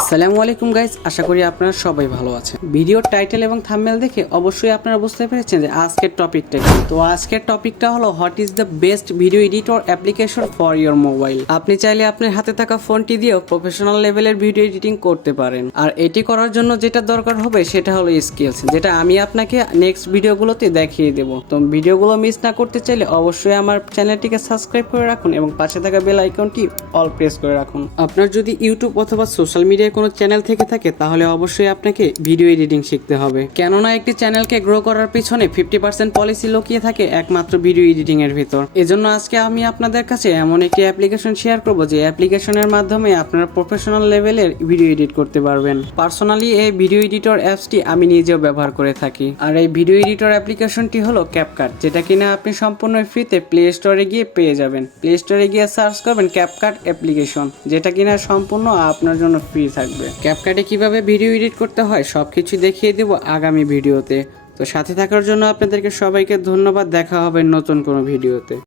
আসসালামু আলাইকুম গাইস, আশা করি আপনারা সবাই ভালো আছেন। ভিডিওর টাইটেল এবং থাম্বনেল দেখে অবশ্যই আপনারা বুঝতে পেরেছেন যে আজকের টপিকটা কি। তো আজকের টপিকটা হলো what is the best video editor application for your mobile. আপনি চাইলে আপনার হাতে থাকা ফোনটি দিয়েও প্রফেশনাল লেভেলের ভিডিও এডিটিং করতে পারেন। আর এটি করার জন্য যেটা দরকার হবে সেটা হলো স্কিলস, যেটা আমি আপনাকে নেক্সট ভিডিওগুলোতে দেখিয়ে দেব। তো ভিডিওগুলো মিস না করতে চাইলে অবশ্যই আমার চ্যানেলটিকে সাবস্ক্রাইব করে রাখুন এবং পাশে থাকা বেল আইকনটি অল প্রেস করে রাখুন। আপনার যদি ইউটিউব অথবা সোশ্যাল মিডিয়ায় কোনো চ্যানেল থেকে থাকে তাহলে অবশ্যই আপনাকে ভিডিও এডিটিং শিখতে হবে, কেননা একটি চ্যানেলকে গ্রো করার পিছনে 50% পলিসি লুকিয়ে থাকে একমাত্র ভিডিও এডিটিং এর ভিতর। এজন্য আজকে আমি আপনাদের কাছে এমন একটি অ্যাপ্লিকেশন শেয়ার করব যে অ্যাপ্লিকেশনের মাধ্যমে আপনারা প্রফেশনাল লেভেলের ভিডিও এডিট করতে পারবেন। পার্সোনালি এই ভিডিও এডিটর অ্যাপসটি আমি নিজেও ব্যবহার করে থাকি। আর এই ভিডিও এডিটর অ্যাপ্লিকেশনটি হলো ক্যাপকাট, যেটা কিনা আপনি সম্পূর্ণ ফ্রিতে প্লে স্টোরে গিয়ে পেয়ে যাবেন। প্লে স্টোরে গিয়ে সার্চ করবেন ক্যাপকাট অ্যাপ্লিকেশন, যেটা কিনা সম্পূর্ণ আপনার জন্য ফ্রি থাকবে। ক্যাপকাটে কিভাবে ভিডিও এডিট করতে হয় সবকিছু দেখিয়ে দেব আগামী ভিডিওতে। তো সাথে থাকার জন্য আপনাদেরকে সবাইকে ধন্যবাদ। দেখা হবে নতুন কোনো ভিডিওতে।